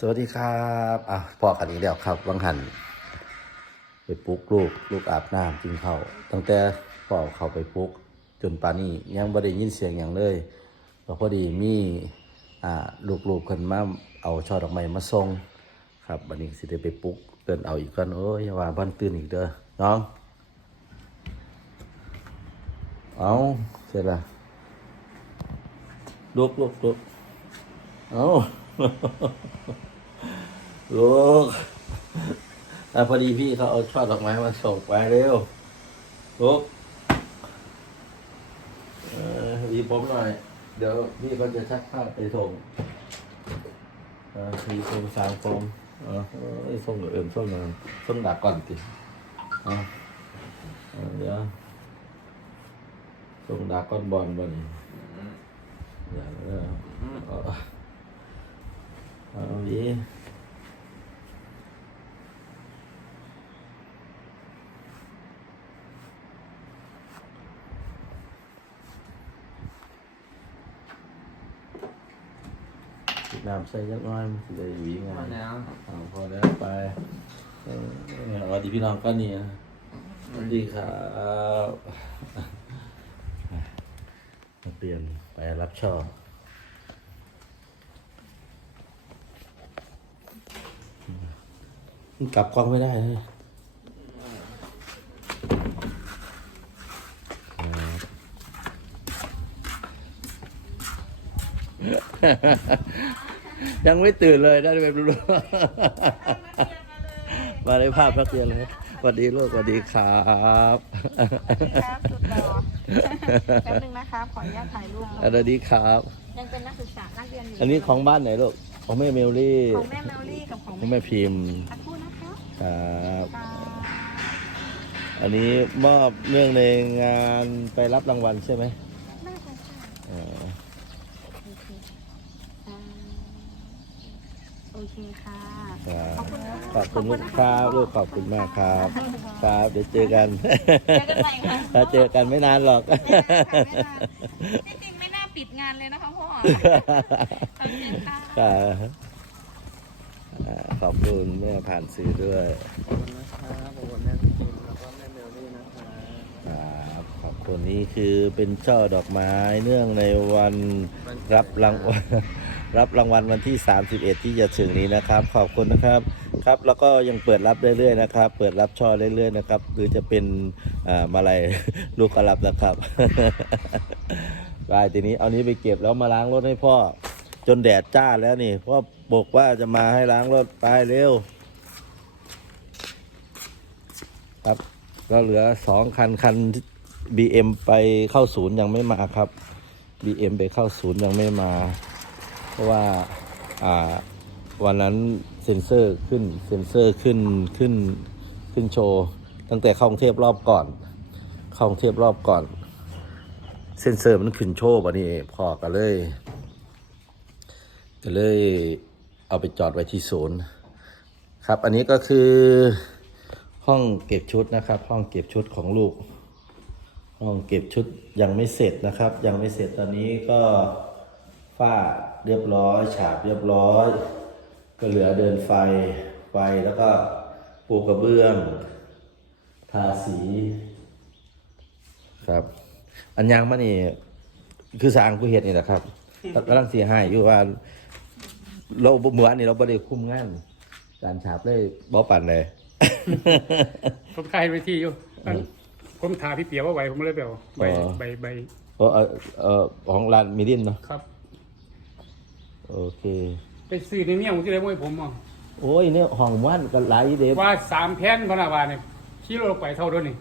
สวัสดีครับอะพ่อกันอีกแล้วครับวังหันไปปลุกลูกลูกอาบน้ำกินข้าวตั้งแต่พ่อเขาไปปลุก จนป่านนี้ยังบ่ได้ยินเสียงอย่างเลยก็พอดีมีอ่าลูกๆคนมาเอาช่อดอกไม้มาส่งครับบัดนี้สิได้ไปปลุกเดินเอาอีกก่อนโอ้ยว่าบ้านตื่นอีกเด้อน้อง เอาเสร็จละลุกลุกลุกเอา ลูกอะพอดีพี่เขาเอาช่อดอกไม้มาส่งไปเร็วลูกเออดีผมหน่อย เดี๋ยวพี่ก็จะชักผ้าไปส่งเออมีโฟมสามโฟมเออเอ้ยส่งเอิ่มส่งเอิ่มส่งดักก่อนติเอาเอาเดี๋ยวส่งดักก้อนบอลบอลเดี๋ยวเดี๋ยวเอา เอาดีน้ำใส่ยักน้อยมันสิได้หวีไงพอแล้วเอาพอแล้วไปเออสวัสดีพี่น้องก็นี่นะสวัสดีครับมาเปลี่ยนไปรับช่อ มันกลับกล้องไม่ได้เลยยังไม่ตื่นเลยได้เป็นรู้มาในภาพนักเรียนเลยสวัสดีลูกสวัสดีครับครับสุดหล่อแป๊บนึงนะครับขออนุญาตถ่ายรูปสวัสดีครับ ยังเป็นนักศึกษานักเรียนอยู่อันนี้ของบ้านไหนลูกของแม่เมลลี่ ของแม่แมวลี่กับของของแม่พิมพ์สักครู่นะ คะครับค่ะอันนี้มอบเนื่องในงานไปรับรางวัลใช่ไหมน่าจะใช่อ๋อโอเคอ่าโอเคค่ะครับขอบคุณลูกครับลูกขอบคุณมากครับ ครับเดี๋ยวเจอกัน เจอกันใหม่ค่ะถ้าเจอกันไม่นานหรอกที่จริงไม่น่าปิดงานเลยนะคะพ่อขอบคุณค่ะ ครับอ่า ขอบคุณแม่ผ่านสื่อด้วยขอบคุณนะครับขอบคุณแม่พิมพ์แล้วก็แม่เมลลี่นะครับครับขอบคุณนี่คือเป็นช่อดอกไม้เนื่องในวันรับรางวัลรับรางวัลวันที่ 31 ที่จะถึงนี้นะครับ ขอบคุณนะครับครับแล้วก็ยังเปิดรับเรื่อยๆนะครับ เปิดรับช่อเรื่อยๆนะครับ หรือจะเป็นอ่ามาลัยลูกกระลับนะครับไปทีนี้เอานี้ไปเก็บแล้วมาล้างรถให้พ่อ จนแดดจ้าแล้วนี่พ่อบอกว่าจะมาให้ล้างรถไปเร็ว ครับก็เหลือสองคันคัน BM ไปเข้าศูนย์ยังไม่มาครับ BM ไปเข้าศูนย์ยังไม่มา เพราะว่าอ่าวันนั้นเซ็นเซอร์ขึ้นเซ็นเซอร์ขึ้นขึ้นขึ้นโชว์ ตั้งแต่เข้ากรุงเทพรอบก่อน เข้ากรุงเทพรอบก่อน เซ็นเซอร์มันขึ้นโชว์วันนี้พอก็เลย ก็เลยเอาไปจอดไว้ที่ศูนย์ครับ อันนี้ก็คือห้องเก็บชุดนะครับ ห้องเก็บชุดของลูก ห้องเก็บชุดยังไม่เสร็จนะครับ ยังไม่เสร็จตอนนี้ก็ฝ้าเรียบร้อย ฉาบเรียบร้อย ก็เหลือเดินไฟไฟแล้วก็ปูกระเบื้อง ทาสีครับ อันยังมานี่คือสร้างผู้เห็ดนี่แหละครับกำลังเสียหายอยู่ว่า เราบ่เหมือนนี่เราไม่ได้คุ้มงาน การฉาบเลยบ่ปั่นเลย ผมถ่ายไปที่อยู่อันผมถ่ายพี่เปียว่าไหวผมเลยแบบใบอ๋อ ใบใบเออเออเออของร้านมิดินเนาะครับ โอเค ไปซื้อในเมี่ยงที่ไรมวยผมอะโอ้ยเนี่ยห้องว่านกันหลายเดฟว่าสามแผ่นพนาวาเนี่ยขี่รถไปเท่าเดิมนี่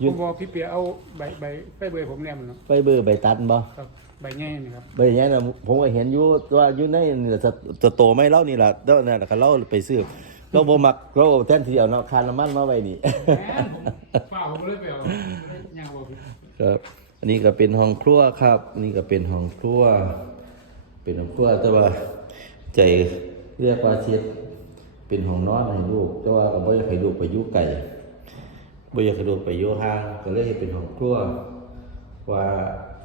อผยู่มบอกพี่เปียเอาใบใบใบเบยผมแนมนเนาะไปเบอร์ใบตันบ่ครับ ใบแง่นี่ครับใบอย่างนี้นะผมก็เห็นอยู่ว่าอยู่ในนี่แหละจะจะโตไม่เล่านี่แหละเด้าเนี่ยคันเล่าไปซื้อเราบ่มักเราแทนที่เอาเนาะคานน้ำมันมาไว้นี่แหมผมฝ้าผมเลยไปเอาย่างบอกพี่ครับ อันนี้ก็เป็นห้องครัวครับอันนี้ก็เป็นห้องครัว เป็นห้องครัวแต่ว่าใจเรียกว่าเช็ดเป็นห้องนอนให้ลูก แต่ว่าก็บ่อยากให้ลูกไปอยู่ไกลบ่อยากให้ลูกไปอยู่ห่างก็เลยให้เป็นห้องครัวว่า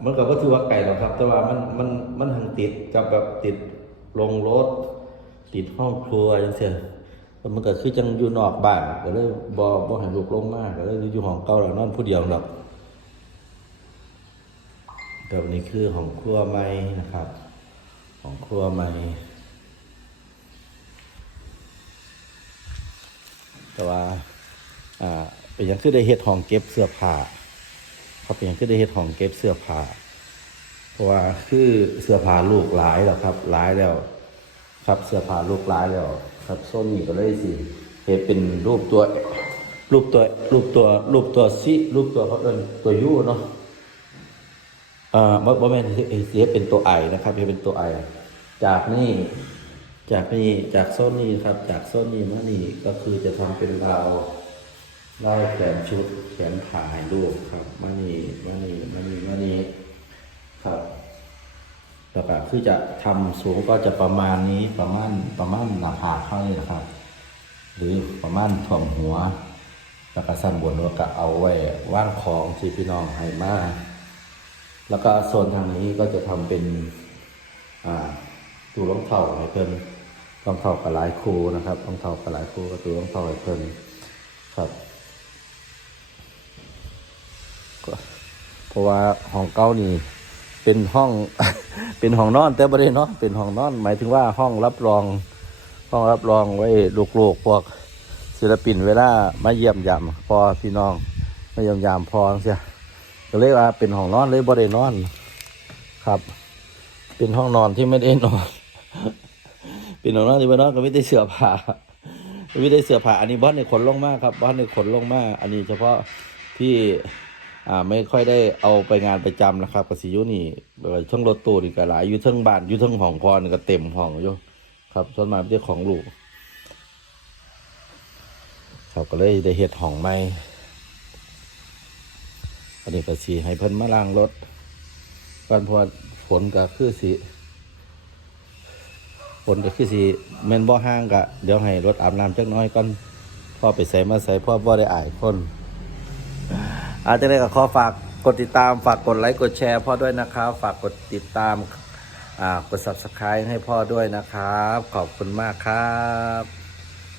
มันก็บ่ถือว่าไกลหรอกครับ แต่ว่ามันมันมันทางติดกับแบบติดลงรถ ติดห้องครัวจังเสียมันก็คือจังอยู่นอกบ้านก็เลยบ่บ่ให้ลูกลงมากก็เลยอยู่ห้องเก่าแล้วนอนผู้เดียวหรอกแต่วันนี้คือห้องครัวใหม่นะครับห้องครัวใหม่แต่ว่า อ่า เป็นยังคือได้เฮ็ดห้องเก็บเสื้อผ้า เขาเป็นหยังคือได้เฮ็ดห้องเก็บเสื้อผ้าเพราะว่าคือเสื้อผ้าลูกหลายแล้วครับหลายแล้ว ครับเสื้อผ้าลูกหลายแล้ว ครับส้นนี่ก็เลยสิเฮ็ดเป็นรูปตัวรูปตัวรูปตัวรูปตัวซิรูปตัวเขาเอิ้นตัวยูเนาะอ่าบ่บ่แม่นสิสิเฮ็ดเป็นตัวไอนะครับเฮ็ดเป็นตัวไอจากนี่จากนี่จากโซนนี้ครับ จากโซนนี้มานี่ก็คือจะทำเป็นราวราวแขนชุดแขนขาให้ลูกครับมานี่ มานี่มานี่มานี่ครับแล้วก็คือจะทำสูงก็จะประมาณนี้ประมาณประมาณหน้าผากเขานี่นะครับ หรือประมาณถ่วมหัว แล้วก็สั้นบนแล้วก็เอาไว้ว่างของที่พี่น้องให้มาแล้วก็โซนทางนี้ก็จะทำเป็นอ่าตู้รองเท้าให้เพิ่นรองเท้ากับหลายคู่นะครับรองเท้ากับหลายคู่กับตู้รองเท้าให้เพิ่นครับก็ เพราะว่าห้องเก่านี่เป็นห้อง เป็นห้องนอน แต่บ่ได้เนาะเป็นห้องนอน หมายถึงว่าห้องรับรอง ห้องรับรองไว้ลูกๆพวกศิลปินเวลามาเยี่ยมยามพอพี่น้องมาเยี่ยมยามพอเสียก็เลยว่าเป็นห้องนอนเลยบ่ได้นอน ครับ เป็นห้องนอนที่ไม่ได้นอน เป็นห้องนอนที่ไม่นอนก็ไม่ได้เสื้อผ้าไม่ได้เสื้อผ้าอันนี้บ้านในขนลงมากครับบ้านในขนลงมากอันนี้เฉพาะที่ อ่าไม่ค่อยได้เอาไปงานประจำนะครับกสิยุนี่เอ่อทั้งรถตู้นี่ก็หลายอยู่ทั้งบ้านอยู่ทั้งห้องพอนี่ก็เต็มห้องอยู่ครับส่วนมากเป็นของลูกเขาก็เลยได้เฮ็ดห้องใหม่อันนี้ก็สีให้เพิ่นมาล้างรถก่อนพราะว่าฝนก็คือสิฝนก็คือสิแม่นบ่ห่างกะเดี๋ยวให้รถอาบน้ำจักหน้อยก่อนพ่อไปใส่มาใส่พ่อบ่ได้อายคน อาจจะได้ก็ขอฝากกดติดตามฝากกดไลค์กดแชร์พ่อด้วยนะครับ ฝากกดติดตามอ่ากด subscribe ให้พ่อด้วยนะครับ ขอบคุณมากครับ